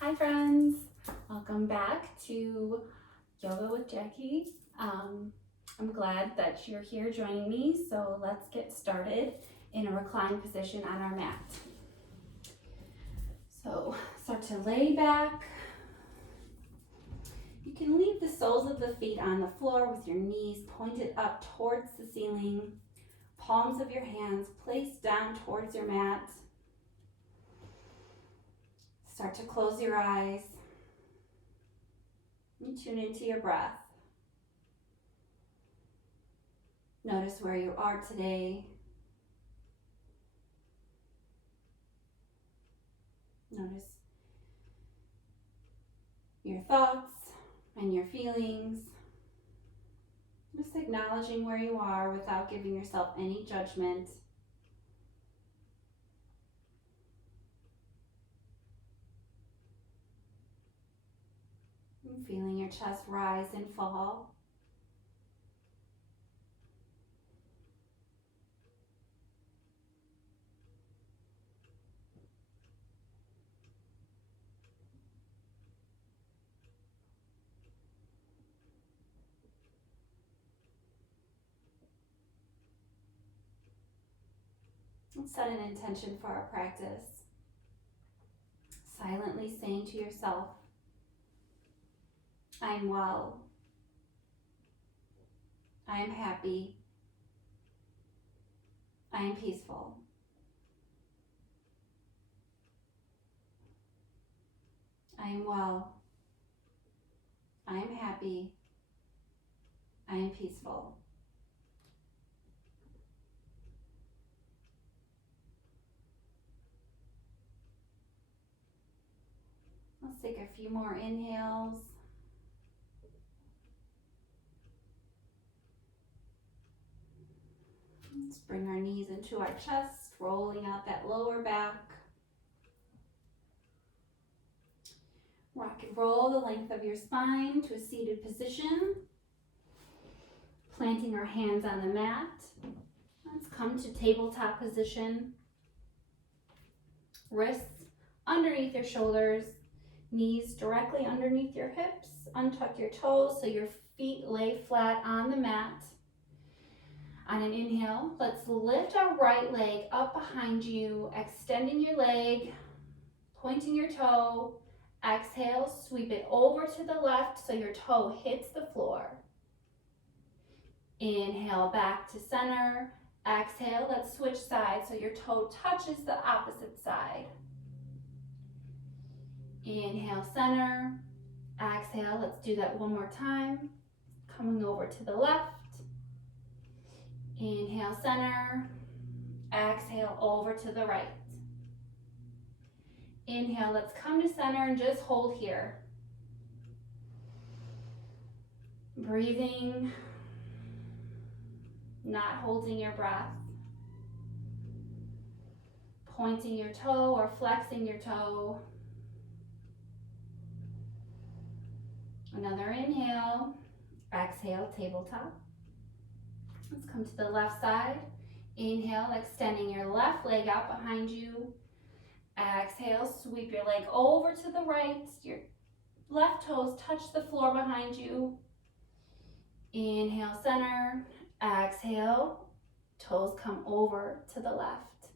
Hi friends, welcome back to Yoga with Jackie. I'm glad that you're here joining me, so let's get started in a reclined position on our mat. So start to lay back. You can leave the soles of the feet on the floor with your knees pointed up towards the ceiling, palms of your hands placed down towards your mat. Start to close your eyes and tune into your breath. Notice where you are today. Notice your thoughts and your feelings. Just acknowledging where you are without giving yourself any judgment. And feeling your chest rise and fall. And set an intention for our practice. Silently saying to yourself, I am well. I am happy. I am peaceful. I am well. I am happy. I am peaceful. Let's take a few more inhales. Let's bring our knees into our chest, rolling out that lower back. Rock and roll the length of your spine to a seated position. Planting our hands on the mat. Let's come to tabletop position. Wrists underneath your shoulders, knees directly underneath your hips. Untuck your toes so your feet lay flat on the mat. On an inhale, let's lift our right leg up behind you, extending your leg, pointing your toe. Exhale, sweep it over to the left so your toe hits the floor. Inhale back to center. Exhale, let's switch sides so your toe touches the opposite side. Inhale, center. Exhale, let's do that one more time. Coming over to the left. Inhale, center. Exhale, over to the right. Inhale, let's come to center and just hold here. Breathing, not holding your breath. Pointing your toe or flexing your toe. Another inhale. Exhale, tabletop. Let's come to the left side. Inhale, extending your left leg out behind you. Exhale, sweep your leg over to the right. Your left toes touch the floor behind you. Inhale, center. Exhale, toes come over to the left.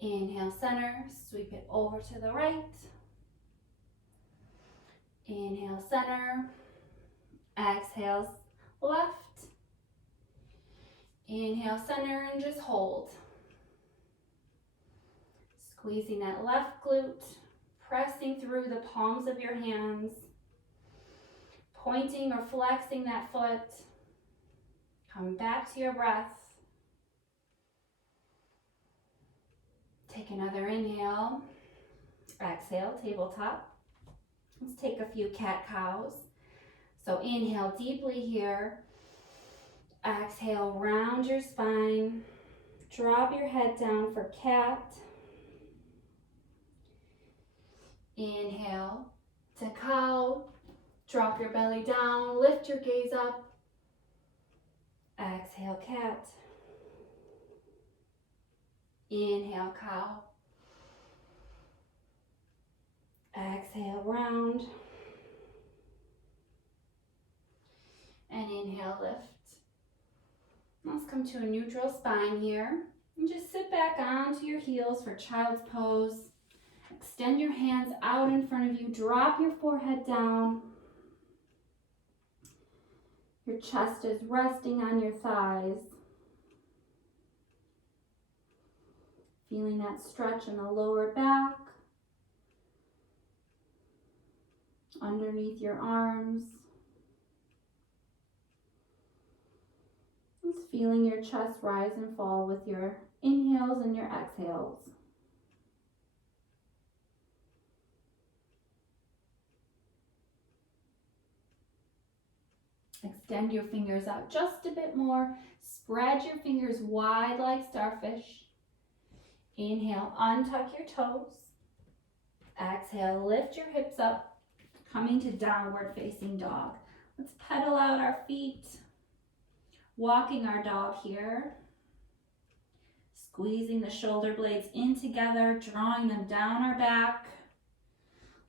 Inhale, center. Sweep it over to the right. Inhale, center. Exhale, left. Inhale, center, and just hold. Squeezing that left glute, pressing through the palms of your hands, pointing or flexing that foot. Come back to your breath. Take another inhale. Exhale, tabletop. Let's take a few cat-cows. So inhale deeply here. Exhale, round your spine. Drop your head down for cat. Inhale to cow. Drop your belly down, lift your gaze up. Exhale, cat. Inhale, cow. Exhale, round. And inhale, lift. Let's come to a neutral spine here. And just sit back onto your heels for child's pose. Extend your hands out in front of you. Drop your forehead down. Your chest is resting on your thighs. Feeling that stretch in the lower back. Underneath your arms. Just feeling your chest rise and fall with your inhales and your exhales. Extend your fingers out just a bit more. Spread your fingers wide like starfish. Inhale, untuck your toes. Exhale, lift your hips up, coming to downward facing dog. Let's pedal out our feet. Walking our dog here. Squeezing the shoulder blades in together, drawing them down our back.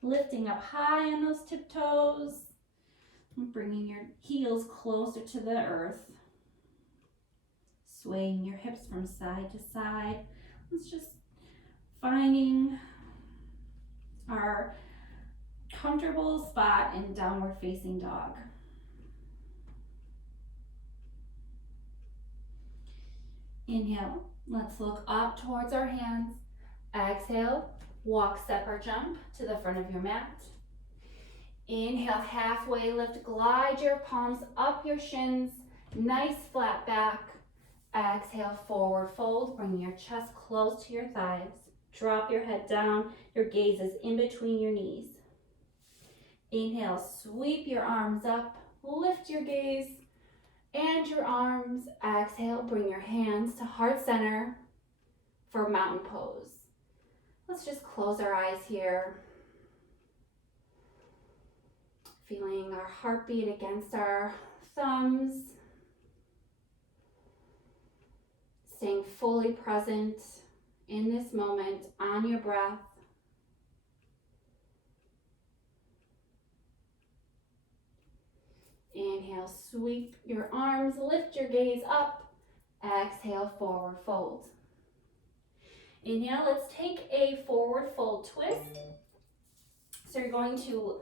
Lifting up high on those tiptoes. Bringing your heels closer to the earth. Swaying your hips from side to side. Let's just finding our comfortable spot in downward facing dog. Inhale, let's look up towards our hands. Exhale, walk, step, or jump to the front of your mat. Inhale, halfway lift, glide your palms up your shins, nice flat back. Exhale, forward fold, bring your chest close to your thighs. Drop your head down, your gaze is in between your knees. Inhale, sweep your arms up, lift your gaze and your arms. Exhale, bring your hands to heart center for mountain pose. Let's just close our eyes here. Feeling our heartbeat against our thumbs. Staying fully present in this moment on your breath. Inhale, sweep your arms, lift your gaze up. Exhale, forward fold. Inhale, let's take a forward fold twist. So you're going to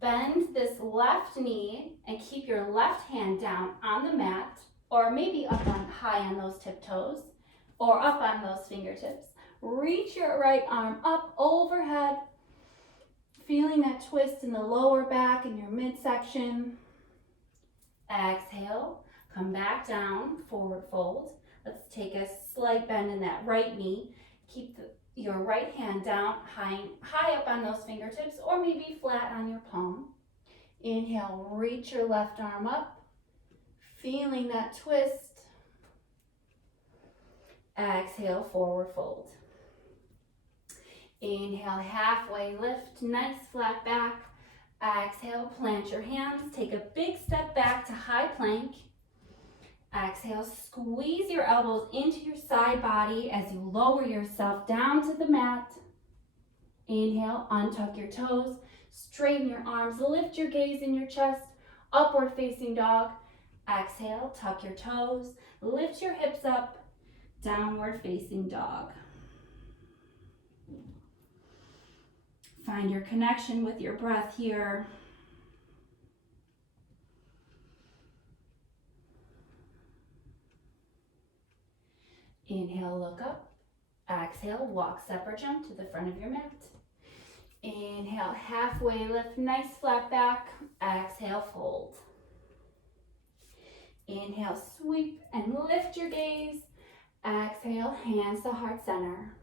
bend this left knee and keep your left hand down on the mat, or maybe up on high on those tiptoes, or up on those fingertips. Reach your right arm up overhead, feeling that twist in the lower back and your midsection. Exhale, come back down, forward fold. Let's take a slight bend in that right knee. Keep your right hand down, high up on those fingertips, or maybe flat on your palm. Inhale, reach your left arm up, feeling that twist. Exhale, forward fold. Inhale, halfway lift, nice flat back. Exhale, plant your hands, take a big step back to high plank. Exhale, squeeze your elbows into your side body as you lower yourself down to the mat. Inhale, untuck your toes, straighten your arms, lift your gaze in your chest, upward facing dog. Exhale, tuck your toes, lift your hips up, downward facing dog. Find your connection with your breath here. Inhale, look up. Exhale, walk, step, or jump to the front of your mat. Inhale, halfway lift, nice flat back. Exhale, fold. Inhale, sweep and lift your gaze. Exhale, hands to heart center.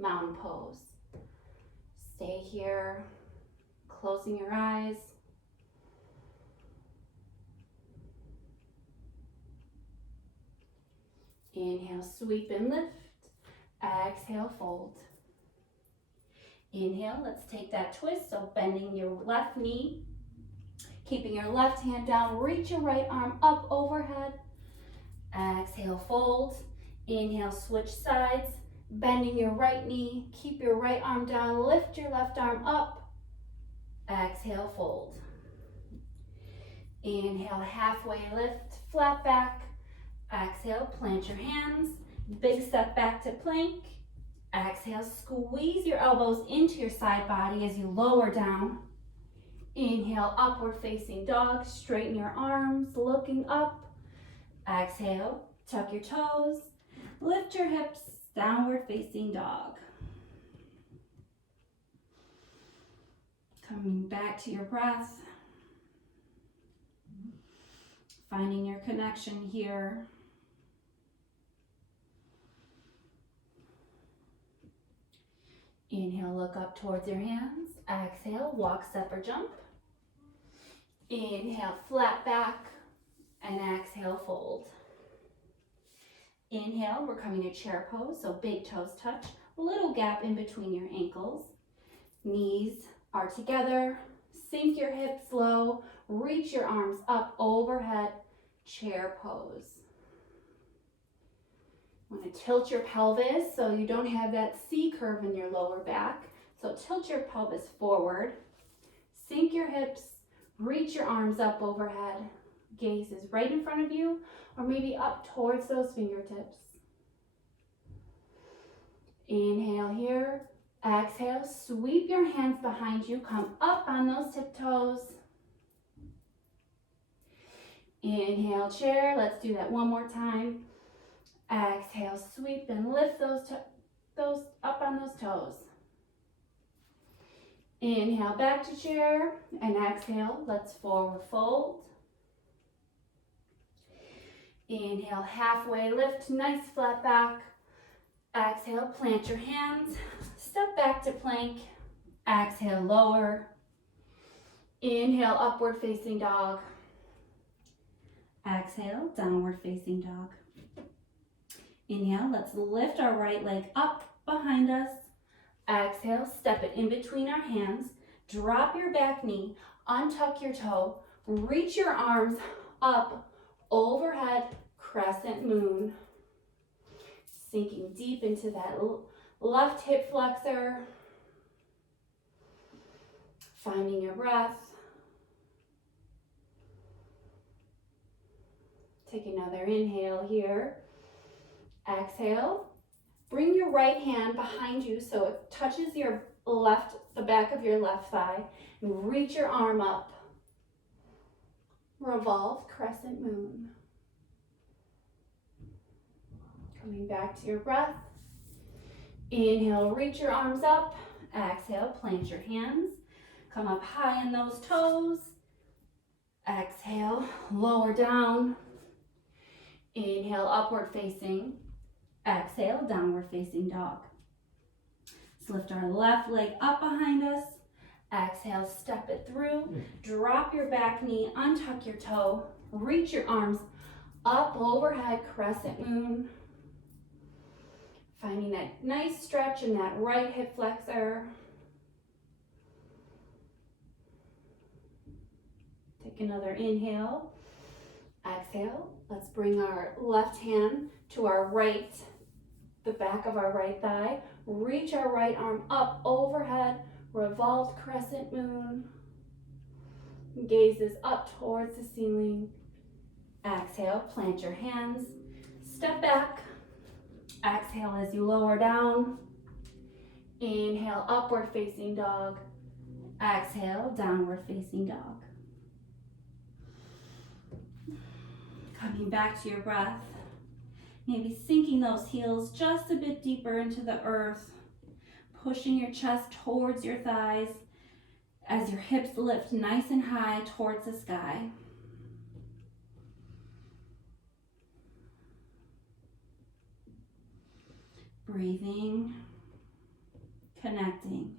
Mountain pose. Stay here, closing your eyes. Inhale, sweep and lift. Exhale, fold. Inhale, let's take that twist. So bending your left knee, keeping your left hand down, reach your right arm up overhead. Exhale, fold. Inhale, switch sides. Bending your right knee, keep your right arm down, lift your left arm up. Exhale, fold. Inhale, halfway lift, flat back. Exhale, plant your hands. Big step back to plank. Exhale, squeeze your elbows into your side body as you lower down. Inhale, upward facing dog. Straighten your arms, looking up. Exhale, tuck your toes. Lift your hips, downward facing dog. Coming back to your breath. Finding your connection here. Inhale, look up towards your hands. Exhale, walk, step, or jump. Inhale, flat back, and exhale, fold. Inhale, we're coming to chair pose, so big toes touch, a little gap in between your ankles. Knees are together, sink your hips low, reach your arms up overhead, chair pose. You want to tilt your pelvis so you don't have that C curve in your lower back. So tilt your pelvis forward, sink your hips, reach your arms up overhead. Gaze is right in front of you or maybe up towards those fingertips. Inhale here. Exhale, sweep your hands behind you, come up on those tiptoes. Inhale, chair. Let's do that one more time. Exhale, sweep and lift those up on those toes. Inhale, back to chair, and exhale, let's forward fold. Inhale, halfway lift, nice flat back. Exhale, plant your hands, step back to plank. Exhale, lower. Inhale, upward facing dog. Exhale, downward facing dog. Inhale, let's lift our right leg up behind us. Exhale, step it in between our hands. Drop your back knee, untuck your toe, reach your arms up, overhead, crescent moon. Sinking deep into that left hip flexor. Finding your breath. Take another inhale here. Exhale. Bring your right hand behind you so it touches the back of your left thigh, and reach your arm up. Revolve, crescent moon. Coming back to your breath. Inhale, reach your arms up. Exhale, plant your hands. Come up high in those toes. Exhale, lower down. Inhale, upward facing. Exhale, downward facing dog. Let's lift our left leg up behind us. Exhale, step it through. Drop your back knee, untuck your toe. Reach your arms up overhead, crescent moon. Finding that nice stretch in that right hip flexor. Take another inhale. Exhale. Let's bring our left hand to our right, the back of our right thigh. Reach our right arm up overhead, revolved crescent moon. Gaze is up towards the ceiling. Exhale, plant your hands. Step back. Exhale as you lower down. Inhale, upward facing dog. Exhale, downward facing dog. Coming back to your breath. Maybe sinking those heels just a bit deeper into the earth. Pushing your chest towards your thighs as your hips lift nice and high towards the sky. Breathing, connecting.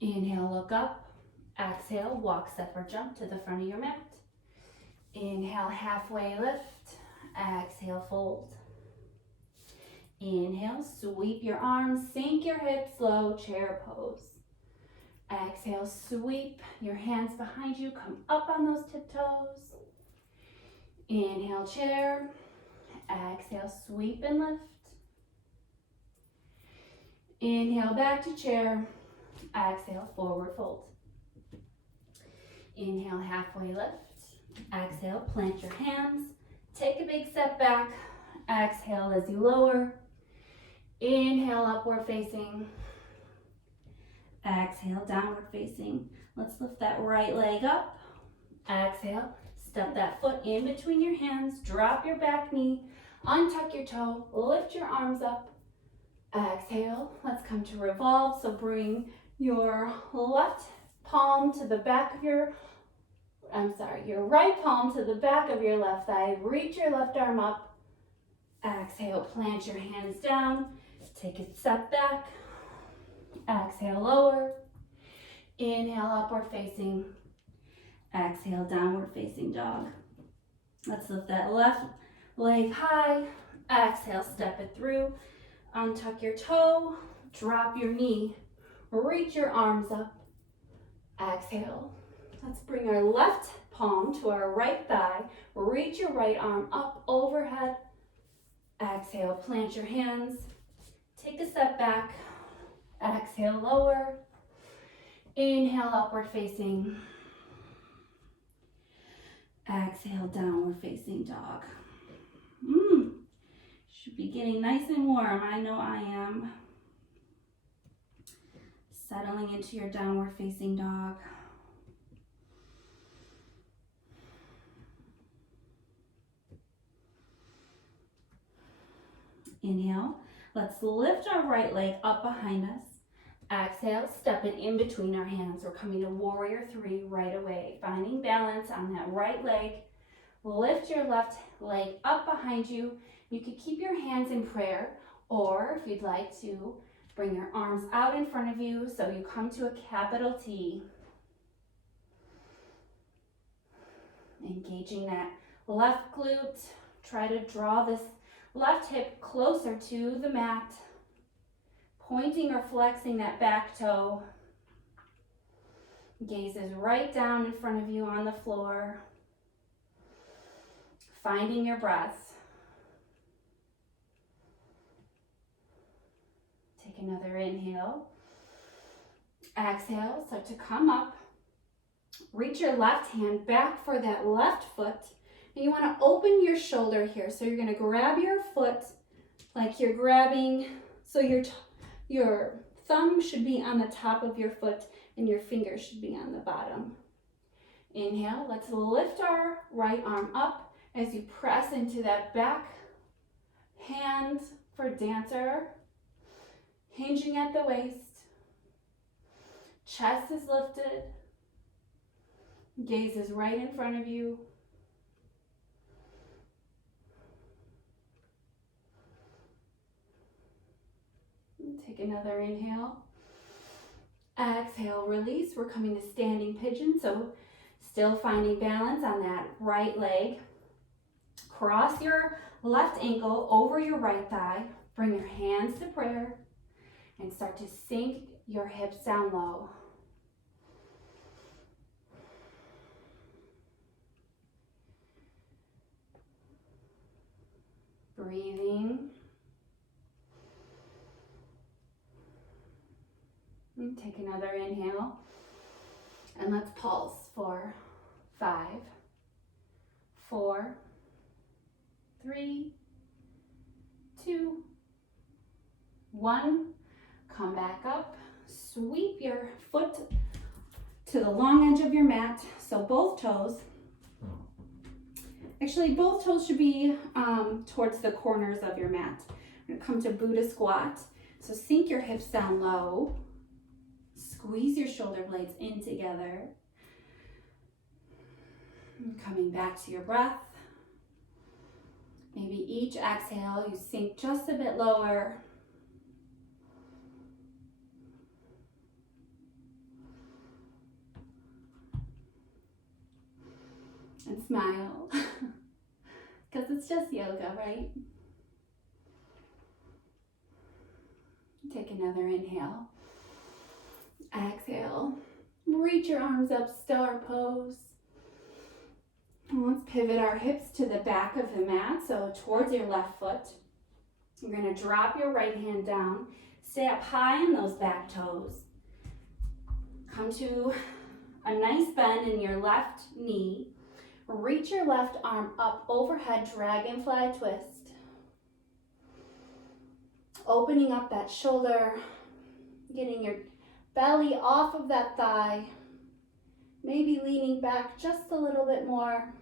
Inhale, look up. Exhale, walk, step, or jump to the front of your mat. Inhale, halfway lift. Exhale, fold. Inhale, sweep your arms, sink your hips low, chair pose. Exhale, sweep your hands behind you, come up on those tiptoes. Inhale, chair. Exhale, sweep and lift. Inhale, back to chair. Exhale, forward fold. Inhale, halfway lift. Exhale, plant your hands. Take a big step back. Exhale as you lower. Inhale, upward facing. Exhale, downward facing. Let's lift that right leg up. Exhale, step that foot in between your hands. Drop your back knee. Untuck your toe. Lift your arms up. Exhale, let's come to revolve. So bring your left palm to the back of your right palm to the back of your left thigh. Reach your left arm up. Exhale, plant your hands down. Take a step back. Exhale, lower. Inhale, upward facing. Exhale, downward facing dog. Let's lift that left leg high. Exhale, step it through. Untuck your toe. Drop your knee. Reach your arms up. Exhale. Let's bring our left palm to our right thigh. Reach your right arm up overhead. Exhale, plant your hands. Take a step back. Exhale, lower. Inhale, upward facing. Exhale, downward facing dog. Should be getting nice and warm. I know I am. Settling into your downward facing dog. Inhale. Let's lift our right leg up behind us. Exhale, step it in between our hands. We're coming to warrior three right away. Finding balance on that right leg. Lift your left leg up behind you. You could keep your hands in prayer, or if you'd like to, bring your arms out in front of you so you come to a capital T. Engaging that left glute. Try to draw this left hip closer to the mat. Pointing or flexing that back toe. Gaze is right down in front of you on the floor. Finding your breath. Take another inhale. Exhale, start to come up. Reach your left hand back for that left foot. And you want to open your shoulder here. So you're going to grab your foot like you're grabbing, so your thumb should be on the top of your foot and your fingers should be on the bottom. Inhale, let's lift our right arm up as you press into that back hand for dancer. Hinging at the waist. Chest is lifted. Gaze is right in front of you. Take another inhale. Exhale, release. We're coming to standing pigeon, so still finding balance on that right leg. Cross your left ankle over your right thigh. Bring your hands to prayer and start to sink your hips down low. Breathing. And take another inhale. And let's pulse for 5, 4, 3, 2, 1. Come back up. Sweep your foot to the long edge of your mat. So both toes. Actually, both toes should be towards the corners of your mat. We're going to come to Buddha squat. So sink your hips down low. Squeeze your shoulder blades in together. And coming back to your breath. Maybe each exhale, you sink just a bit lower. And smile. Because it's just yoga, right? Take another inhale. Exhale. Reach your arms up, star pose. And let's pivot our hips to the back of the mat, so towards your left foot. You're going to drop your right hand down. Stay up high in those back toes. Come to a nice bend in your left knee. Reach your left arm up overhead, dragonfly twist. Opening up that shoulder, getting your belly off of that thigh. Maybe leaning back just a little bit more.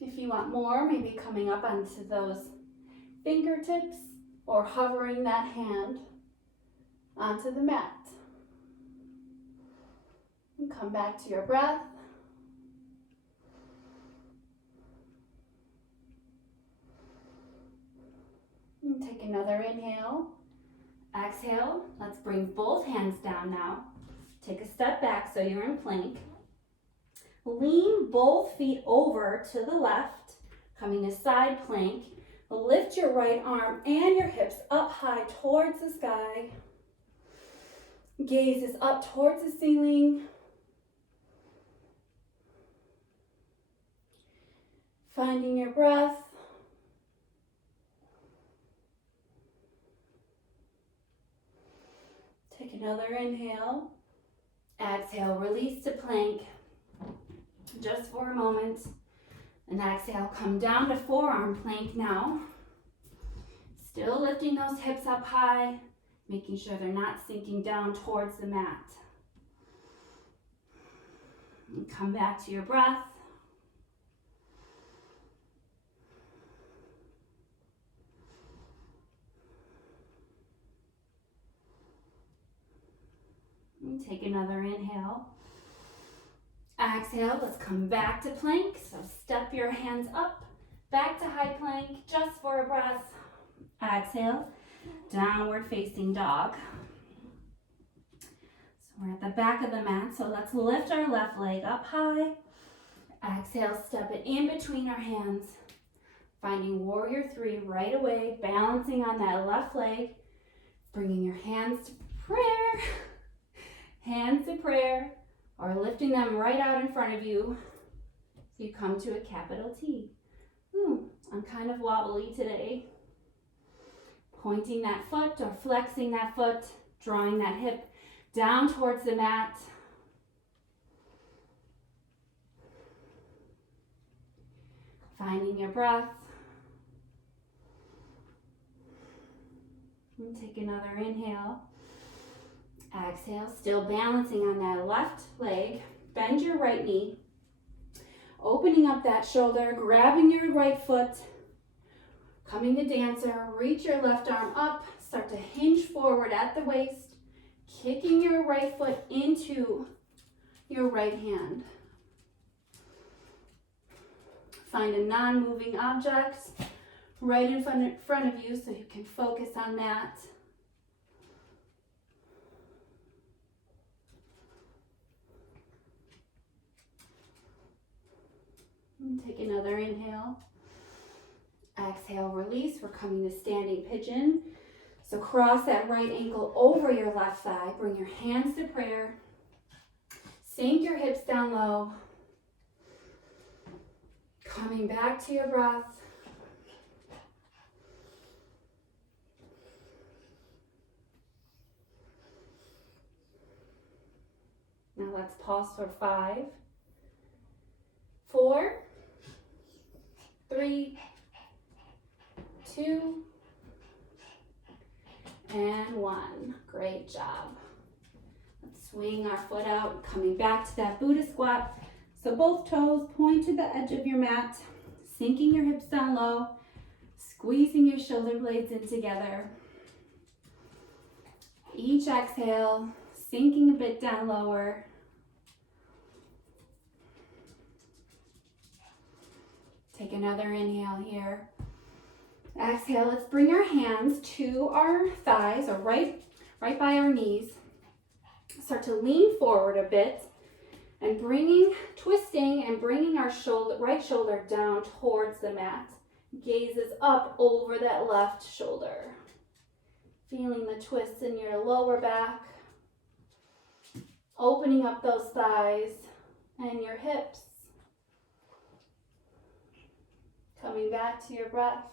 If you want more, maybe coming up onto those fingertips or hovering that hand onto the mat. And come back to your breath. And take another inhale. Exhale. Let's bring both hands down now. Take a step back so you're in plank. Lean both feet over to the left, coming to side plank. Lift your right arm and your hips up high towards the sky. Gaze is up towards the ceiling. Finding your breath. Take another inhale. Exhale, release to plank just for a moment. And exhale, come down to forearm plank now. Still lifting those hips up high, making sure they're not sinking down towards the mat. And come back to your breath. And take another inhale. Exhale, let's come back to plank. So step your hands up, back to high plank, just for a breath. Exhale, downward facing dog. So we're at the back of the mat, so let's lift our left leg up high. Exhale, step it in between our hands. Finding warrior three right away, balancing on that left leg. Bringing your hands to prayer. Hands to prayer. Or lifting them right out in front of you. So you come to a capital T. I'm kind of wobbly today. Pointing that foot or flexing that foot, drawing that hip down towards the mat. Finding your breath. And take another inhale. Exhale, still balancing on that left leg. Bend your right knee. Opening up that shoulder, grabbing your right foot. Coming to dancer, reach your left arm up. Start to hinge forward at the waist. Kicking your right foot into your right hand. Find a non-moving object right in front of you so you can focus on that. Take another inhale. Exhale, release. We're coming to standing pigeon. So cross that right ankle over your left thigh. Bring your hands to prayer. Sink your hips down low. Coming back to your breath. Now let's pause for 5, 4, 3, 2, and 1. Great job. Let's swing our foot out, coming back to that Buddha squat. So both toes point to the edge of your mat, sinking your hips down low, squeezing your shoulder blades in together. Each exhale, sinking a bit down lower. Take another inhale here. Exhale, let's bring our hands to our thighs or right by our knees. Start to lean forward a bit and twisting and bringing our right shoulder down towards the mat. Gaze is up over that left shoulder. Feeling the twist in your lower back. Opening up those thighs and your hips. Coming back to your breath.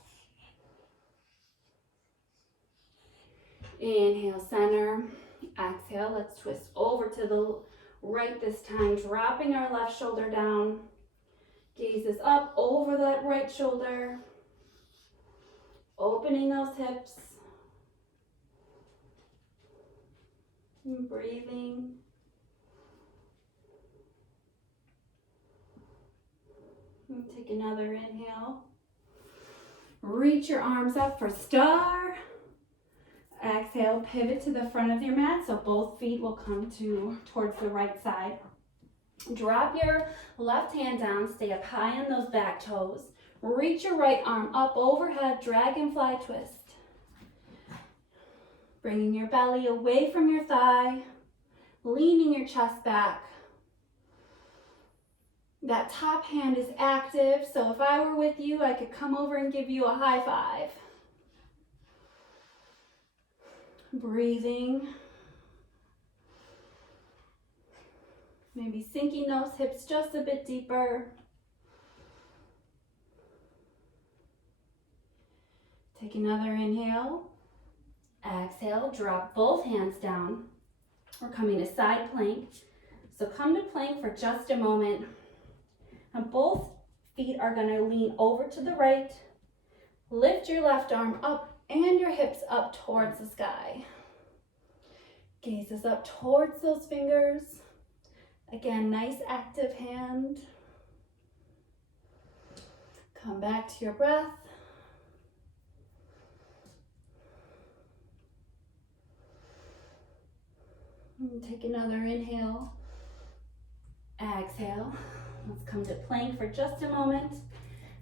Inhale, center. Exhale, let's twist over to the right this time, dropping our left shoulder down. Gaze is up over that right shoulder. Opening those hips. And breathing. And take another inhale. Reach your arms up for star. Exhale, pivot to the front of your mat so both feet will come towards the right side. Drop your left hand down, stay up high on those back toes. Reach your right arm up overhead, dragonfly twist. Bringing your belly away from your thigh, leaning your chest back. That top hand is active, so if I were with you, I could come over and give you a high five. Breathing. Maybe sinking those hips just a bit deeper. Take another inhale. Exhale, drop both hands down. We're coming to side plank. So come to plank for just a moment. And both feet are going to lean over to the right. Lift your left arm up and your hips up towards the sky. Gaze is up towards those fingers. Again, nice active hand. Come back to your breath. And take another inhale. Exhale. Let's come to plank for just a moment.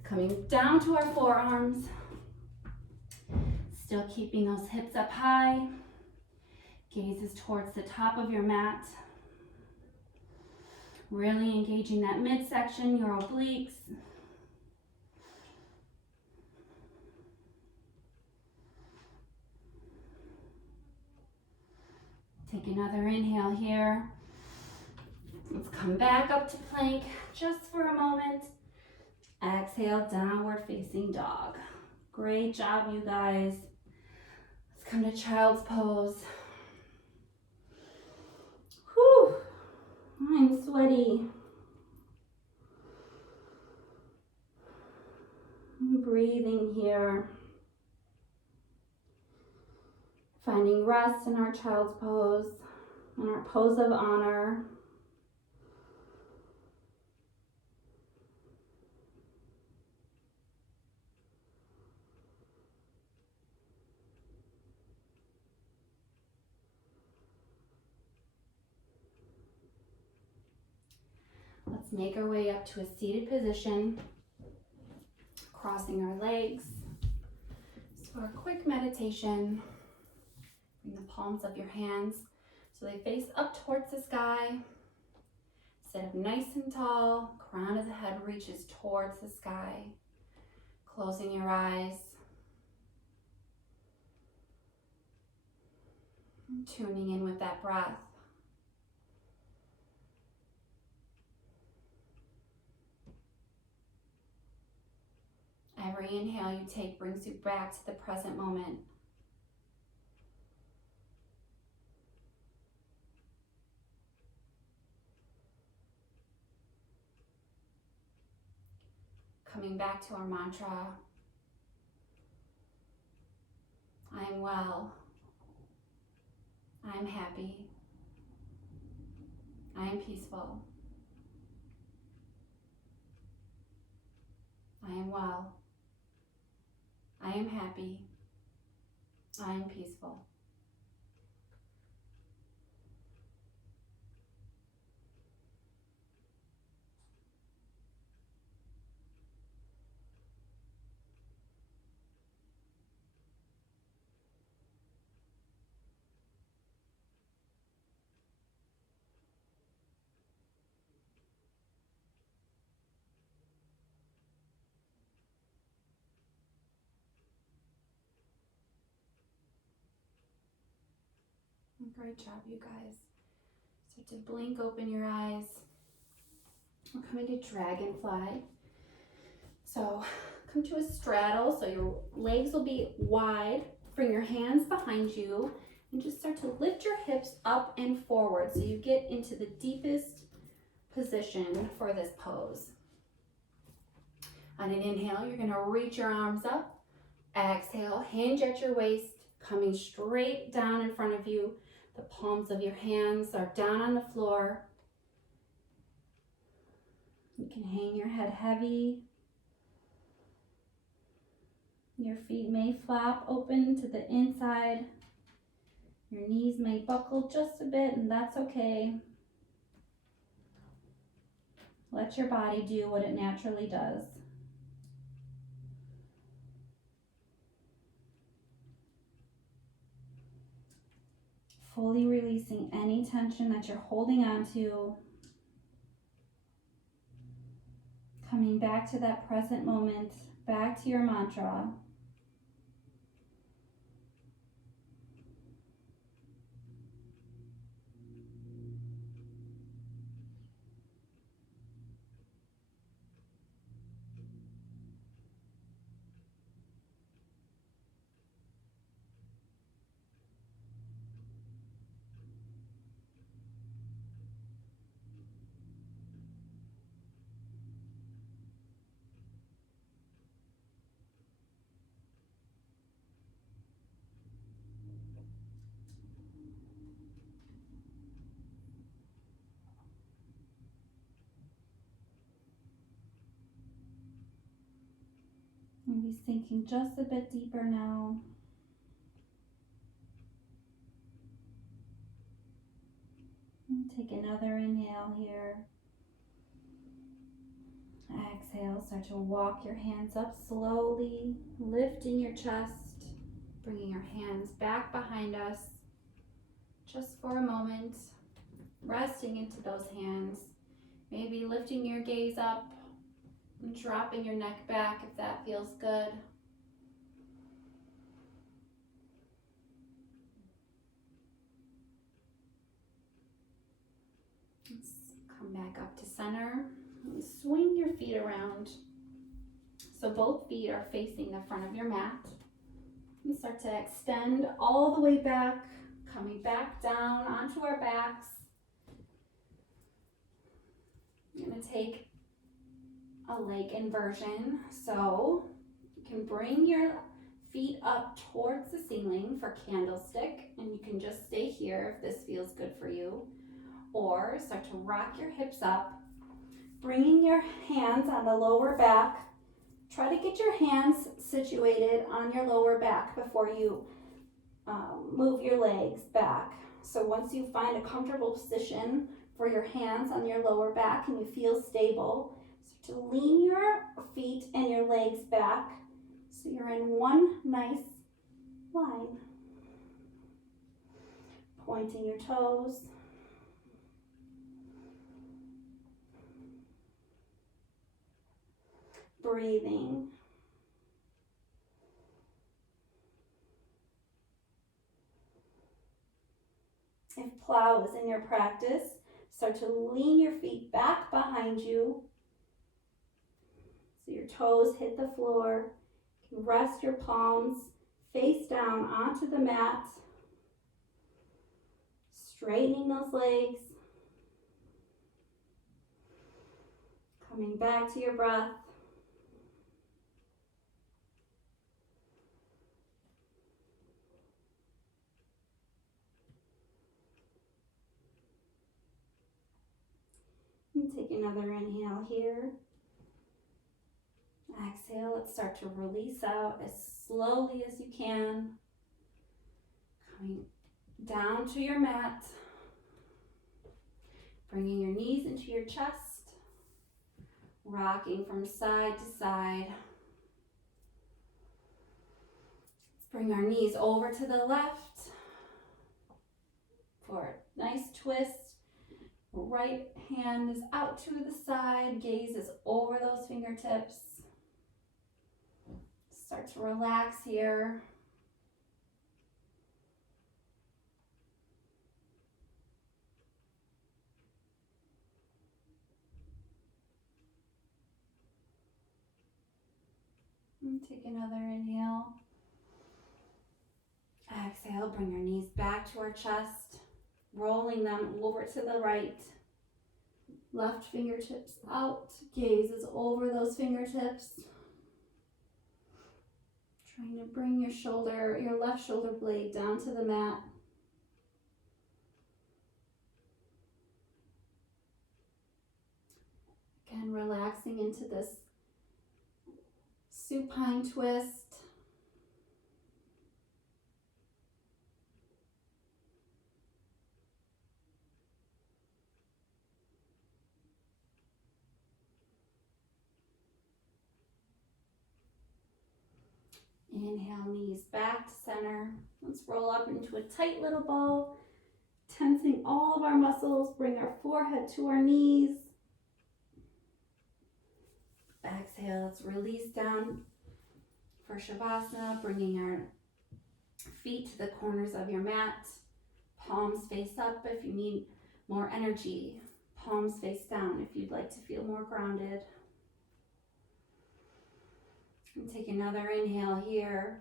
Coming down to our forearms. Still keeping those hips up high. Gaze is towards the top of your mat. Really engaging that midsection, your obliques. Take another inhale here. Let's come back up to plank just for a moment. Exhale, downward facing dog. Great job, you guys. Let's come to child's pose. Whew, I'm sweaty. I'm breathing here. Finding rest in our child's pose, in our pose of honor. Let's make our way up to a seated position, crossing our legs. So for a quick meditation, bring the palms of your hands so they face up towards the sky. Sit up nice and tall, crown of the head reaches towards the sky. Closing your eyes. Tuning in with that breath. Every inhale you take brings you back to the present moment. Coming back to our mantra. I am well. I am happy. I am peaceful. I am well. I am happy. I am peaceful. Great job, you guys. Start to blink open your eyes. We're coming to dragonfly. So come to a straddle, so your legs will be wide. Bring your hands behind you and just start to lift your hips up and forward so you get into the deepest position for this pose. On an inhale, you're gonna reach your arms up. Exhale, hinge at your waist, coming straight down in front of you. The palms of your hands are down on the floor. You can hang your head heavy. Your feet may flap open to the inside. Your knees may buckle just a bit, and that's okay. Let your body do what it naturally does. Fully releasing any tension that you're holding on to. Coming back to that present moment, back to your mantra. Maybe sinking just a bit deeper now. And take another inhale here. Exhale, start to walk your hands up slowly, lifting your chest, bringing your hands back behind us just for a moment, resting into those hands, maybe lifting your gaze up and dropping your neck back if that feels good. Let's come back up to center and swing your feet around. So both feet are facing the front of your mat. And start to extend all the way back, coming back down onto our backs. I'm going to take a leg inversion. So you can bring your feet up towards the ceiling for candlestick, and you can just stay here if this feels good for you. Or start to rock your hips up, bringing your hands on the lower back. Try to get your hands situated on your lower back before you move your legs back. So once you find a comfortable position for your hands on your lower back and you feel stable, start to lean your feet and your legs back so you're in one nice line. Pointing your toes. Breathing. If plow is in your practice, start to lean your feet back behind you so your toes hit the floor. You can rest your palms face down onto the mat, straightening those legs, coming back to your breath. And take another inhale here. Exhale, let's start to release out as slowly as you can. Coming down to your mat. Bringing your knees into your chest. Rocking from side to side. Let's bring our knees over to the left for a nice twist. Right hand is out to the side, gaze is over those fingertips. Start to relax here. And take another inhale. Exhale, bring your knees back to our chest, rolling them over to the right. Left fingertips out, gaze is over those fingertips. Trying to bring your left shoulder blade down to the mat. Again, relaxing into this supine twist. Inhale, knees back to center. Let's roll up into a tight little ball, tensing all of our muscles. Bring our forehead to our knees. Exhale, let's release down for Shavasana, bringing our feet to the corners of your mat. Palms face up if you need more energy. Palms face down if you'd like to feel more grounded. And take another inhale here.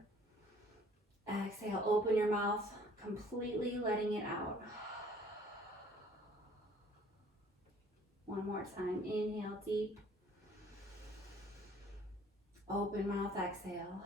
Exhale, open your mouth, completely letting it out. One more time, inhale deep. Open mouth, exhale.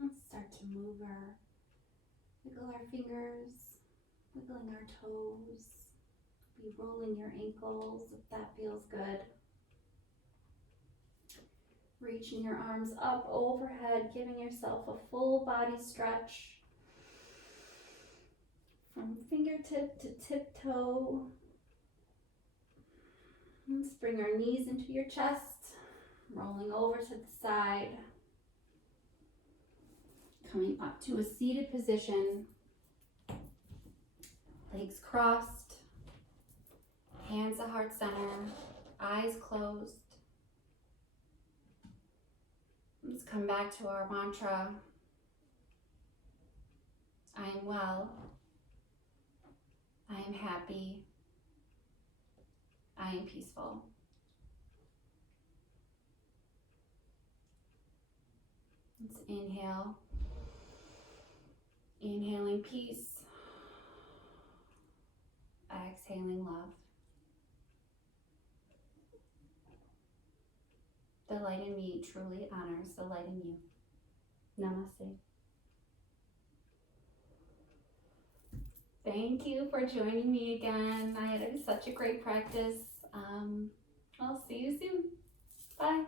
Let's start to wiggle our fingers, wiggling our toes. Be rolling your ankles if that feels good. Reaching your arms up overhead, giving yourself a full body stretch. From fingertip to tiptoe. Let's bring our knees into your chest, rolling over to the side. Coming up to a seated position. Legs crossed, hands at heart center, eyes closed. Let's come back to our mantra. I am well. I am happy. I am peaceful. Let's inhale. Inhaling peace. Exhaling love. The light in me truly honors the light in you. Namaste. Thank you for joining me again. I had such a great practice. I'll see you soon. Bye.